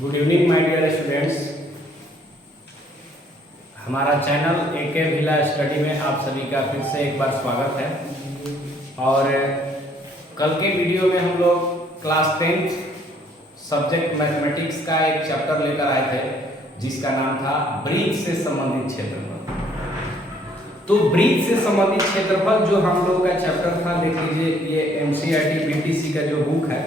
Good evening my dear students. हमारा channel एके भिला स्टडी में आप सभी का फिर से एक बार स्वागत है। और कल के वीडियो में हम लोग क्लास 10th सब्जेक्ट मैथमेटिक्स का एक चैप्टर लेकर आए थे जिसका नाम था वृत्त से संबंधित क्षेत्रफल। तो वृत्त से संबंधित क्षेत्रफल जो हम लोगों का चैप्टर था, देख लीजिए, ये एमसीईआरटी बीटीसी का जो बुक है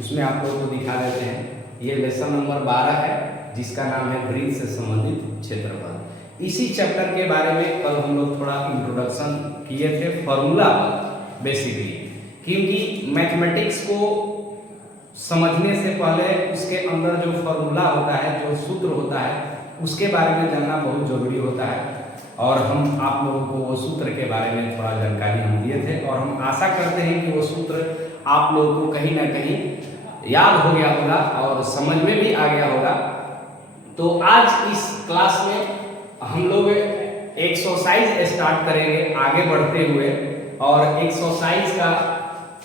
उसमें आप लोगों को दिखा देते हैं। ये लेसन नंबर 12 है जिसका नाम है वृत्त से संबंधित क्षेत्रफल। इसी चैप्टर के बारे में कल हम लोग थोड़ा इंट्रोडक्शन किए थे फॉर्मूला बेसिकली, क्योंकि मैथमेटिक्स को समझने से पहले उसके अंदर जो फॉर्मूला होता है, जो सूत्र होता है, उसके बारे में जानना बहुत जरूरी होता है। और हम आप लोगों को वो सूत्र के बारे में थोड़ा जानकारी हम दिए थे और हम आशा करते हैं कि वो सूत्र आप लोगों को कहीं ना कहीं याद हो गया होगा और समझ में भी आ गया होगा। तो आज इस क्लास में हम लोग एक्सरसाइज स्टार्ट करेंगे आगे बढ़ते हुए, और एक्सरसाइज का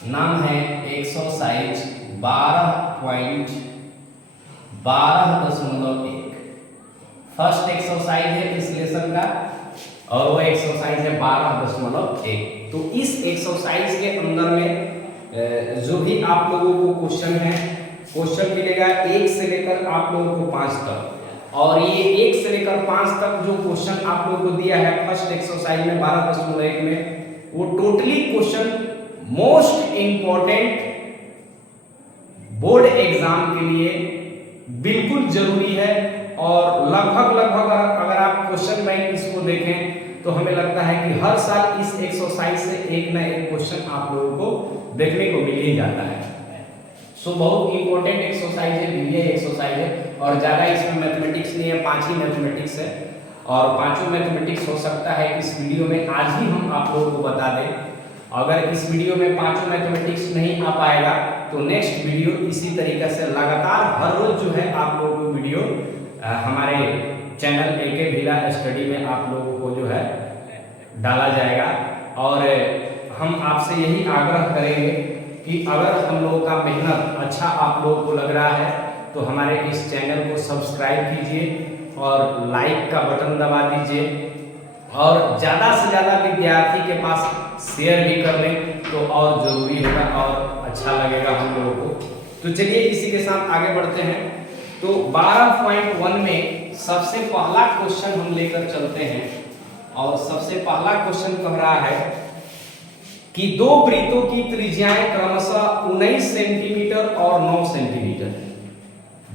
नाम है एक्सरसाइज 12.12.1। फर्स्ट एक्सरसाइज है इस लेसन का और वो एक्सरसाइज है 12.1। तो इस एक्सरसाइज के अंदर में जो भी आप लोगों को क्वेश्चन है, क्वेश्चन मिलेगा 1 से लेकर आप लोगों को 5 तक। और ये 1 से लेकर 5 तक जो क्वेश्चन आप लोगों को दिया है फर्स्ट एक्सरसाइज में 12.1 में, वो totally question most important board exam के लिए बिल्कुल जरूरी है। और लगभग अगर आप क्वेश्चन बैंक इसको देखें तो हमें लगता है कि हर साल इस एक्सरसाइज से एक ना एक क्वेश्चन आप लोगों को देखने को मिल ही जाता है। सो बहुत इंपॉर्टेंट एक्सरसाइज है, बीबीआई एक्सरसाइज है, और ज़्यादा इसमें मैथमेटिक्स नहीं है, 5 ही मैथमेटिक्स है। और पांचों मैथमेटिक्स हो सकता है इस वीडियो में आज ही हम आप लोगों को बता दें। अगर इस वीडियो में पांचों मैथमेटिक्स नहीं आ पाएगा तो नेक्स्ट वीडियो इसी तरीके से लगातार हर रोज जो है आप लोगों को वीडियो हमारे चैनल एके भिला स्टडी में आप लोगों को जो है डाला जाएगा। और हम आपसे यही आग्रह करेंगे कि अगर हम लोगों का मेहनत अच्छा आप लोगों को लग रहा है तो हमारे इस चैनल को सब्सक्राइब कीजिए और लाइक का बटन दबा दीजिए, और ज़्यादा से ज़्यादा विद्यार्थी के पास शेयर भी कर लें तो और ज़रूरी होगा और अच्छा लगेगा हम लोगों को। तो चलिए इसी के साथ आगे बढ़ते हैं। तो 12.1 में सबसे पहला क्वेश्चन हम लेकर चलते हैं, और सबसे पहला क्वेश्चन कह रहा है कि दो वृत्तों की त्रिज्याएं क्रमशः 19 सेंटीमीटर और 9 सेंटीमीटर।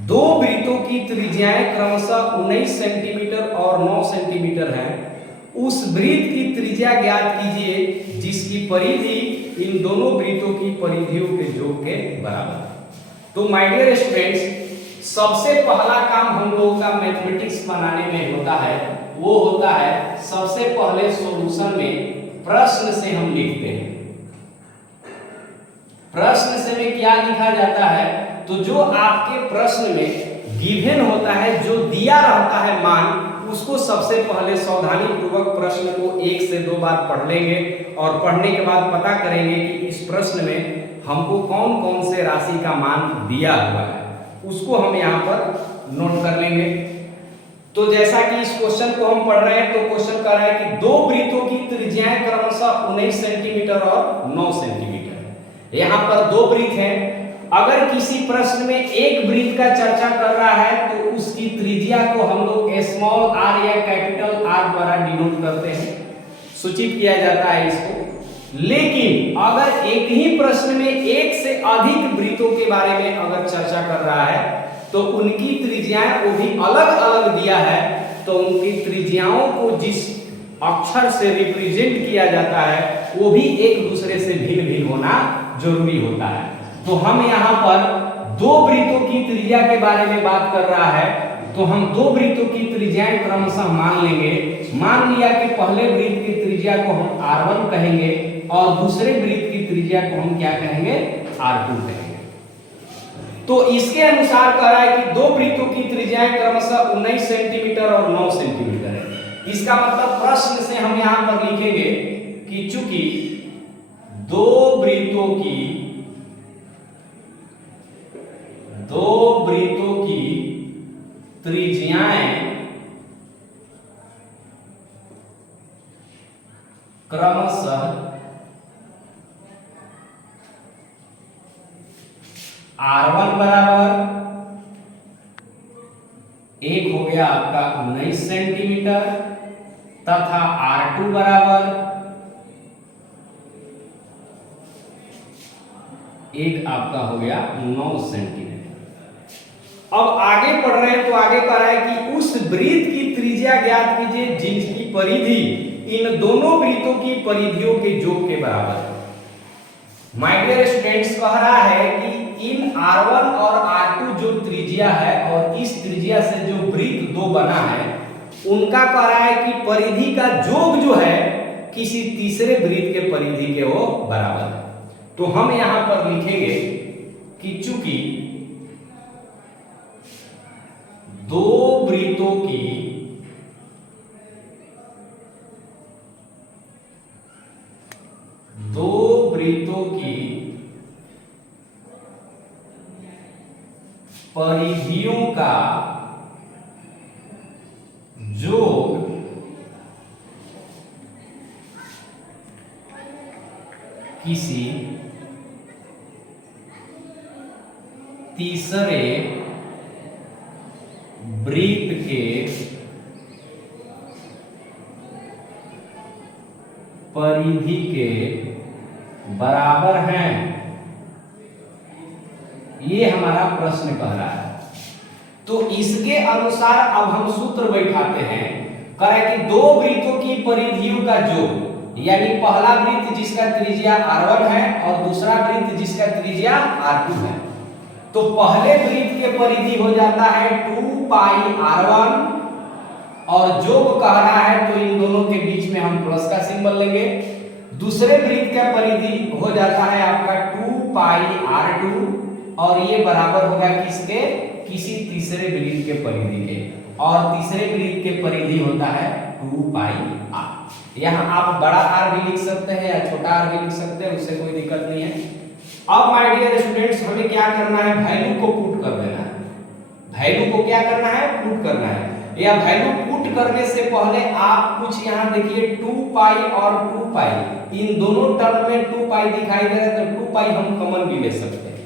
दो वृत्तों की त्रिज्याएं क्रमशः 19 सेंटीमीटर और 9 सेंटीमीटर है। उस वृत्त की त्रिज्या ज्ञात कीजिए जिसकी परिधि इन दोनों वृत्तों की परिधियों के योग के बराबर। तो माय डियर स्टूडेंट्स, सबसे पहला काम हम लोगों का मैथमेटिक्स बनाने में होता है वो होता है सबसे पहले सॉल्यूशन में प्रश्न से हम लिखते हैं। प्रश्न से में क्या लिखा जाता है, तो जो आपके प्रश्न में गिवन होता है, जो दिया रहता है मान, उसको सबसे पहले सावधानी पूर्वक प्रश्न को 1 से 2 बार पढ़ लेंगे और पढ़ने के बाद पता करेंगे कि इस प्रश्न में हमको कौन कौन से राशि का मान दिया हुआ है, उसको हम यहाँ पर नोट कर लेंगे। तो जैसा कि इस क्वेश्चन को हम पढ़ रहे हैं, तो क्वेश्चन कह रहा है कि दो वृत्तों की त्रिज्याएं क्रमशः 19 सेंटीमीटर और 9 सेंटीमीटर। यहाँ पर दो वृत्त हैं। अगर किसी प्रश्न में एक वृत्त का चर्चा कर रहा है तो उसकी त्रिज्या को हम लोग स्मॉल r या कैपिटल R द्वारा डिनोट करते हैं, सूचित किया जाता है इसको। लेकिन अगर एक ही प्रश्न में एक से अधिक वृत्तों के बारे में अगर चर्चा कर रहा है तो उनकी त्रिज्याएं को भी अलग अलग दिया है, तो उनकी त्रिज्याओं को जिस अक्षर से रिप्रेजेंट किया जाता है वो भी एक दूसरे से भिन्न भिन्न होना जरूरी होता है। तो हम यहाँ पर दो वृत्तों की त्रिज्या के बारे में बात कर रहा है, तो हम दो वृत्तों की त्रिज्याएं क्रमशः मान लेंगे। मान लिया कि पहले वृत्त की त्रिज्या को हम R1 कहेंगे और दूसरे वृत्त की त्रिज्या को हम क्या कहेंगे, R2 कहेंगे। तो इसके अनुसार कह रहा है कि दो वृत्तों की त्रिज्याएं क्रमशः 19 सेंटीमीटर और 9 सेंटीमीटर है। इसका मतलब प्रश्न से हम यहाँ पर लिखेंगे कि चूंकि दो वृत्तों की त्रिज्याएं क्रमशः R1 बराबर एक हो गया आपका 19 सेंटीमीटर तथा R2 बराबर एक आपका हो गया 9 सेंटीमीटर। अब आगे पढ़ रहे हैं तो आगे कह रहा है कि उस वृत्त की त्रिज्या ज्ञात कीजिए जिसकी परिधि इन दोनों वृत्तों की परिधियों के योग के बराबर है। माय डियर स्टूडेंट्स, कह रहा है कि इन R1 और R2 जो त्रिज्या है और इस त्रिज्या से जो वृत्त दो बना है उनका कह रहा है कि परिधि का योग जो है किसी तीसरे वृत्त के परिधि के वो बराबर है। तो हम यहां पर लिखेंगे कि चूंकि दो वृत्तों की परिधियों का योग किसी तीसरे वृत्त के परिधि के बराबर हैं। ये हमारा प्रश्न कह रहा है। तो इसके अनुसार अब हम सूत्र बैठाते हैं। कह रहा है कि दो वृत्तों की परिधियों का योग, यानी पहला वृत्त जिसका त्रिज्या R1 है और दूसरा वृत्त जिसका त्रिज्या R2 है, तो पहले वृत्त के परिधि हो जाता है 2 पाई R1 और योग कह रहा है तो इन दोनों के बीच में हम प्लस का सिंबल लेंगे। दूसरे वृत्त का परिधि हो जाता है आपका 2 पाई R2 और ये बराबर होगा किसके, किसी तीसरे वृत्त के परिधि के, और तीसरे वृत्त के परिधि होता है 2 पाई R। यहाँ आप बड़ा R भी लिख सकते हैं या छोटा R भी लिख सकते हैं, उससे कोई दिक्कत नहीं है। अब माय डियर स्टूडेंट्स, हमें क्या करना है, वैल्यू को पुट कर देना है। वैल्यू को क्या करना है, पुट करना है। या वैल्यू पुट करने से पहले आप कुछ यहाँ देखिए 2 पाई और 2 पाई, इन दोनों टर्म में 2 पाई दिखाई दे रहा है तो 2 पाई हम कॉमन भी ले सकते हैं।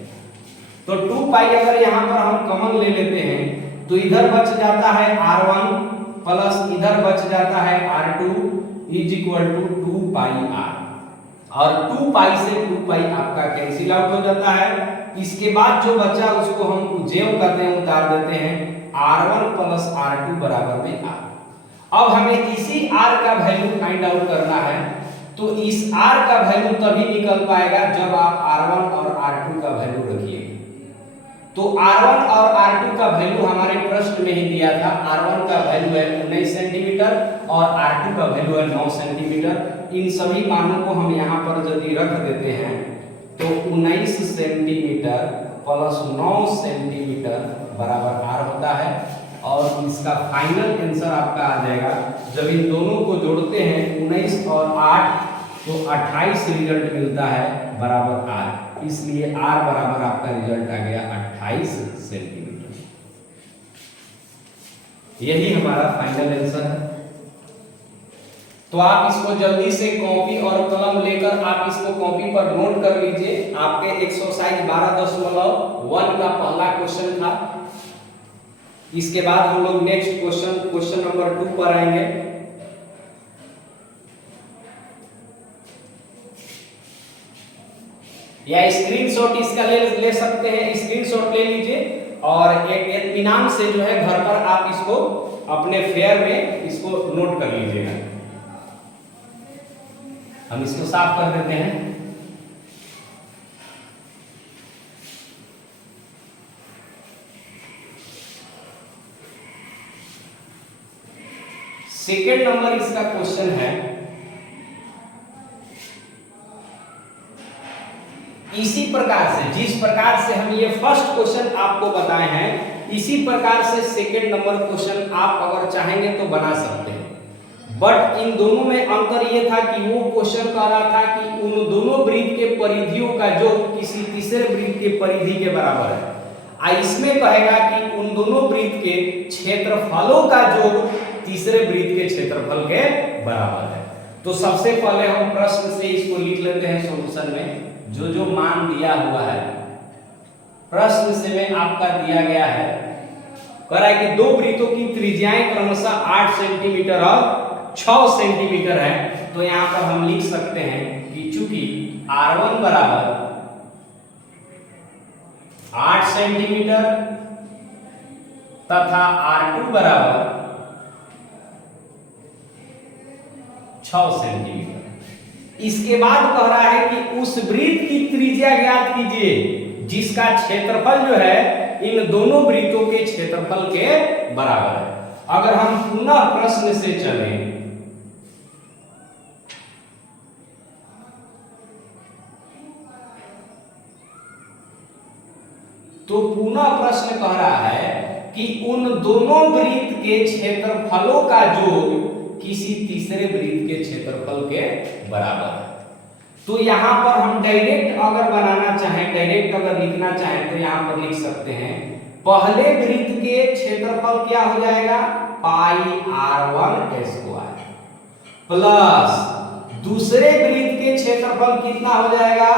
तो 2 पाई अगर यहाँ पर हम कॉमन ले लेते हैं तो इधर बच जाता है R1 प्लस इधर बच जाता है R2 is equal to 2 pi R, और 2 पाई से 2 पाई आपका कैंसिल आउट हो जाता है। इसके बाद जो बचा उसको हम जेव करते हैं, उतार देते हैं, R1 प्लस R2 बराबर में R। अब हमें इसी R का वैल्यू फाइंड आउट करना है। तो इस R का वैल्यू तभी निकल पाएगा जब आप R1 और R2 का वैल्यू रखिएगा। तो R1 और R2 का वैल्यू हमारे प्रश्न में ही दिया था। R1 का वैल्यू है 19 सेंटीमीटर और R2 का वैल्यू है 9 सेंटीमीटर। इन सभी मानों को हम यहाँ पर यदि रख देते हैं तो 19 सेंटीमीटर प्लस 9 सेंटीमीटर बराबर R होता है, और इसका फाइनल आंसर आपका आ जाएगा। जब इन दोनों को जोड़ते हैं 19 और 8 तो 28 रिजल्ट मिलता है बराबर R, इसलिए R बराबर आपका रिजल्ट आ गया 28 सेंटीमीटर। यही हमारा फाइनल आंसर है। तो आप इसको जल्दी से कॉपी और कलम लेकर आप इसको कॉपी पर नोट कर लीजिए। आपके एक्सरसाइज 12.1 का पहला क्वेश्चन था। इसके बाद हम लोग नेक्स्ट क्वेश्चन नंबर 2 पर आएंगे। या स्क्रीनशॉट इसका ले सकते हैं, स्क्रीनशॉट ले लीजिए और एक इत्मीनान से जो है घर पर आप इसको अपने फेयर में इसको नोट कर लीजिएगा। हम इसको साफ कर देते हैं। सेकेंड नंबर इसका क्वेश्चन है, इसी प्रकार से जिस प्रकार से हम ये फर्स्ट क्वेश्चन आपको बताए हैं, इसी प्रकार से सेकेंड नंबर क्वेश्चन आप अगर चाहेंगे तो बना सकते हैं। बट इन दोनों में अंतर ये था कि वो क्वेश्चन कह रहा था कि उन दोनों वृत्त के परिधियों का जो किसी तीसरे वृत्त के परिधि के बराबर है। इसमें कहेगा कि उन दोनों वृत्त के क्षेत्रफलों का योग तीसरे वृत्त के क्षेत्रफल के बराबर है। तो सबसे पहले हम प्रश्न से इसको लिख लेते हैं सॉल्यूशन में। जो मान दिया हुआ है प्रश्न से में आपका दिया गया है, कह रहा है कि दो वृत्तों की त्रिज्याएं क्रमशः 8 सेंटीमीटर और 6 सेंटीमीटर है। तो यहां पर हम लिख सकते हैं कि चूंकि R1 बराबर 8 सेंटीमीटर तथा R2 बराबर 6 सेंटीमीटर, इसके बाद कह रहा है कि उस वृत्त की त्रिज्या ज्ञात कीजिए जिसका क्षेत्रफल जो है इन दोनों वृत्तों के क्षेत्रफल के बराबर है। अगर हम पुनः प्रश्न से चलें तो पुनः प्रश्न कह रहा है कि उन दोनों वृत्त के क्षेत्रफलों का योग किसी तीसरे वृत्त के क्षेत्रफल के बराबर है। तो यहां पर हम डायरेक्ट अगर बनाना चाहें, डायरेक्ट अगर लिखना चाहें तो यहां पर लिख सकते हैं पहले वृत्त के क्षेत्रफल क्या हो जाएगा पाई R1 स्क्वायर प्लस दूसरे वृत्त के क्षेत्रफल कितना हो जाएगा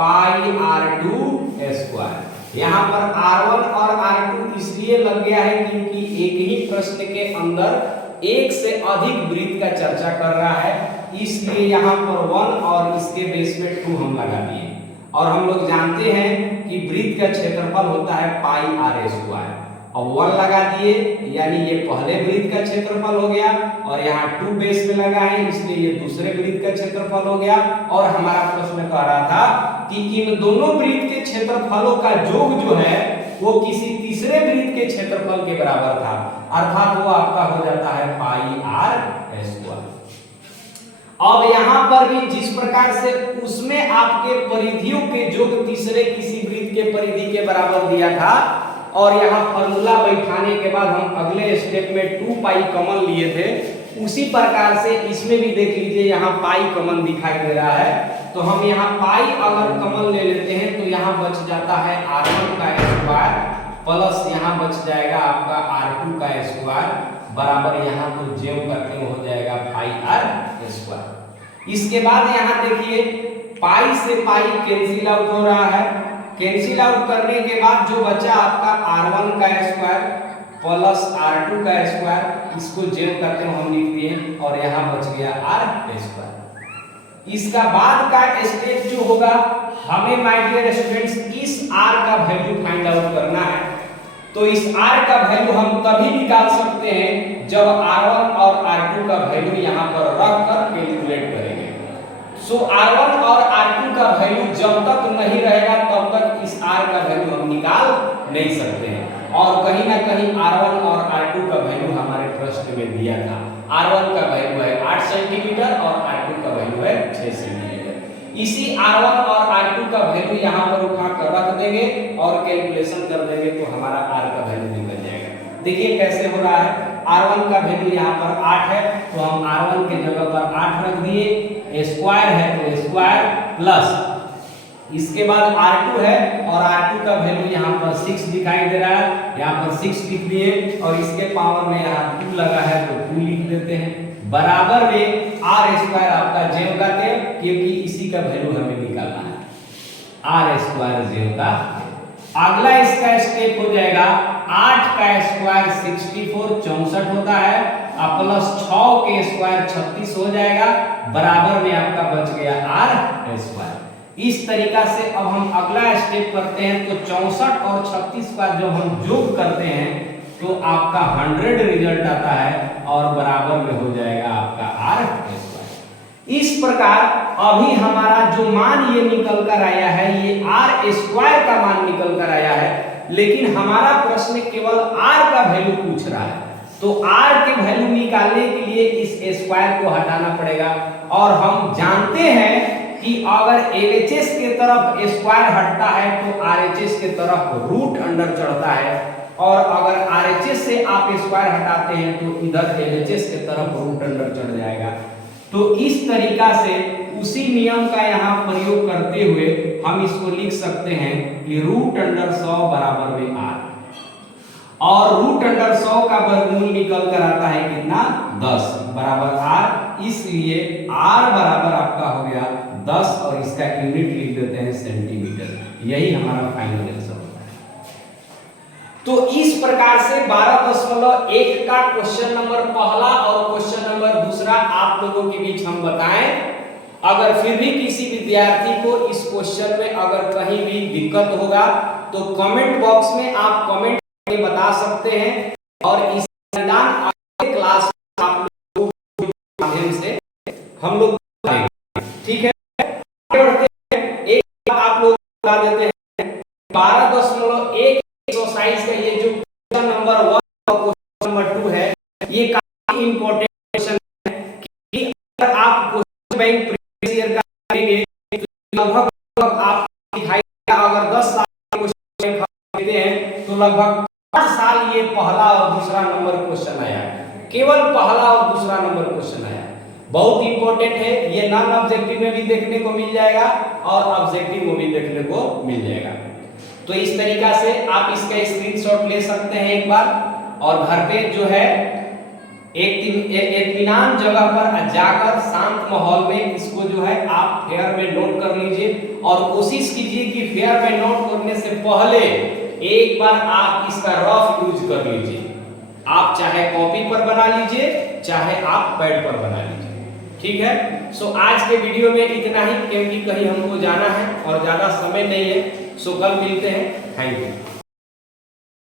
पाई R2 स्क्वायर। यहाँ पर R1 और R2 इसलिए लग गया है क्योंकि एक ही प्रश्न के अंदर एक से अधिक वृत्त का चर्चा कर रहा है, इसलिए यहाँ पर 1 और इसके बेस में 2 हम लगा दिए। और हम लोग जानते हैं कि वृत्त का क्षेत्रफल होता है पाई R स्क्वायर, और 1 लगा दिए यानी ये पहले वृत्त का क्षेत्रफल हो गया, और यहाँ 2 बेस में लगा है इसलिए ये दूसरे वृत्त का क्षेत्रफल हो गया। और हमारा प्रश्न कह रहा था कि इन दोनों वृत्त के क्षेत्रफलों का योग जो है वो किसी तीसरे वृत्त के क्षेत्रफल के बराबर था, अर्थात वो आपका हो जाता है पाई R स्क्वायर। अब यहाँ पर भी जिस प्रकार से उसमें आपके परिधियों के योग तीसरे किसी वृत्त के परिधि के बराबर दिया था, और यहाँ फॉर्मूला बैठाने के बाद हम अगले स्टेप में 2 पाई कॉमन लिए थे, उसी प्रकार से इसमें भी देख लीजिए यहाँ पाई कॉमन दिखाई दे रहा है। तो हम यहाँ पाई अगर कॉमन ले लेते हैं तो यहाँ बच जाता है R1 का स्क्वायर प्लस यहाँ बच जाएगा आपका R2 का स्क्वायर बराबर यहाँ तो जेव करते हो जाएगा पाई R स्क्वायर। इसके बाद यहाँ देखिए पाई से पाई कैंसिल आउट हो रहा है, कैंसिल आउट करने के बाद जो बचा आपका R1 का स्क्वायर प्लस R2 का स्क्वायर, इसको जेव करते हो हम लिख दिए और यहाँ बच गया R स्क्वायर। इसका बाद का स्टेप जो होगा हमें माय डियर स्टूडेंट्स इस R का वैल्यू फाइंड आउट करना है। तो इस R का वैल्यू हम तभी निकाल सकते हैं जब R1 और R2 का वैल्यू यहाँ पर रख कर कैलकुलेट करेंगे। सो R1 और R2 का वैल्यू जब तक नहीं रहेगा तब तक इस R का वैल्यू हम निकाल नहीं सकते हैं। और कहीं ना कहीं R1 और R2 का वैल्यू हमारे प्रश्न में दिया था। R1 का वैल्यू है 8 सेंटीमीटर और R2 का वैल्यू है 6 सेंटीमीटर। इसी R1 और R2 का वैल्यू यहाँ पर उठा कर रख देंगे और कैलकुलेशन कर देंगे तो हमारा R का वैल्यू निकल जाएगा। देखिए कैसे हो रहा है, R1 का वैल्यू यहाँ पर 8 है तो हम R1 के जगह पर 8 रख दिए, स्क्वायर है तो स्क्वायर प्लस इसके बाद R2 है और R2 का वैल्यू यहाँ पर 6 दिखाई दे रहा है, यहाँ पर 6 लिख दिए और इसके पावर में यहाँ 2 लगा है तो 2 लिख देते हैं बराबर में R स्क्वायर आपका जेव का थे क्योंकि इसी का वैल्यू हमें निकालना है R स्क्वायर जेव का। अगला इसका स्टेप हो जाएगा 8 का स्क्वायर 64 64 होता है और प्लस 6 के स्क्वायर 36 हो जाएगा बराबर में आपका बच गया R स्क्वायर। इस तरीका से अब हम अगला स्टेप करते हैं तो 64 और 36 का जब हम योग करते हैं तो आपका 100 रिजल्ट आता है और बराबर में हो जाएगा आपका R स्क्वायर। इस प्रकार अभी हमारा जो मान ये निकल कर आया है ये R स्क्वायर का मान निकल कर आया है, लेकिन हमारा प्रश्न केवल R का वैल्यू पूछ रहा है। तो R के वैल्यू निकालने के लिए इस स्क्वायर को हटाना पड़ेगा और हम जानते हैं कि अगर LHS के तरफ स्क्वायर हटता है तो RHS के तरफ रूट अंडर चढ़ता है, और अगर RHS से आप स्क्वायर हटाते हैं तो इधर LHS के तरफ रूट अंडर चढ़ जाएगा। तो इस तरीका से उसी नियम का यहाँ प्रयोग करते हुए हम इसको लिख सकते हैं कि √100 बराबर में r, और √100 का वर्गमूल निकल कर आता है कितना 10 बराबर r, इसलिए r बराबर आपका हो गया 10 और इसका यूनिट लिख देते हैं सेंटीमीटर। यही हमारा फाइनल आंसर होता है। तो इस प्रकार से 12.1 का क्वेश्चन नंबर पहला और क्वेश्चन नंबर दूसरा आप लोगों के बीच हम बताएं। अगर फिर भी किसी विद्यार्थी को इस क्वेश्चन में अगर कहीं भी दिक्कत होगा तो कमेंट बॉक्स में आप कमेंट करके बता सकते हैं, और इस क्लास में आप लोगों के माध्यम से हम लोग बताएंगे। ठीक है, एक बात आप लोग बता देते हैं 12.1 एक्सरसाइज का ये जो क्वेश्चन नंबर 1 और क्वेश्चन नंबर 2 है, ये काफी इंपॉर्टेंट क्वेश्चन है कि अगर आप क्वेश्चन बैंक प्रीवियस ईयर का देखेंगे तो लगभग आप दिखाई अगर 10 साल के क्वेश्चन बैंक देते हैं तो लगभग 5 साल ये पहला और दूसरा नंबर क्वेश्चन आया, केवल पहला और दूसरा नंबर क्वेश्चन आया। बहुत इंपॉर्टेंट है, ये नॉन ऑब्जेक्टिव में भी देखने को मिल जाएगा और ऑब्जेक्टिव में भी देखने को मिल जाएगा। तो इस तरीका से आप इसका स्क्रीनशॉट ले सकते हैं एक बार, और घर पे जो है एक इत्मीनान जगह पर जाकर शांत माहौल में इसको जो है आप फेयर में नोट कर लीजिए, और कोशिश कीजिए कि फेयर में नोट करने से पहले एक बार आप इसका रफ यूज कर लीजिए। आप चाहे कॉपी पर बना लीजिए, चाहे आप पैड पर बना लीजिए। ठीक है, सो आज के वीडियो में इतना ही, क्योंकि कहीं हमको जाना है और ज्यादा समय नहीं है। सो कल मिलते हैं। Thank you.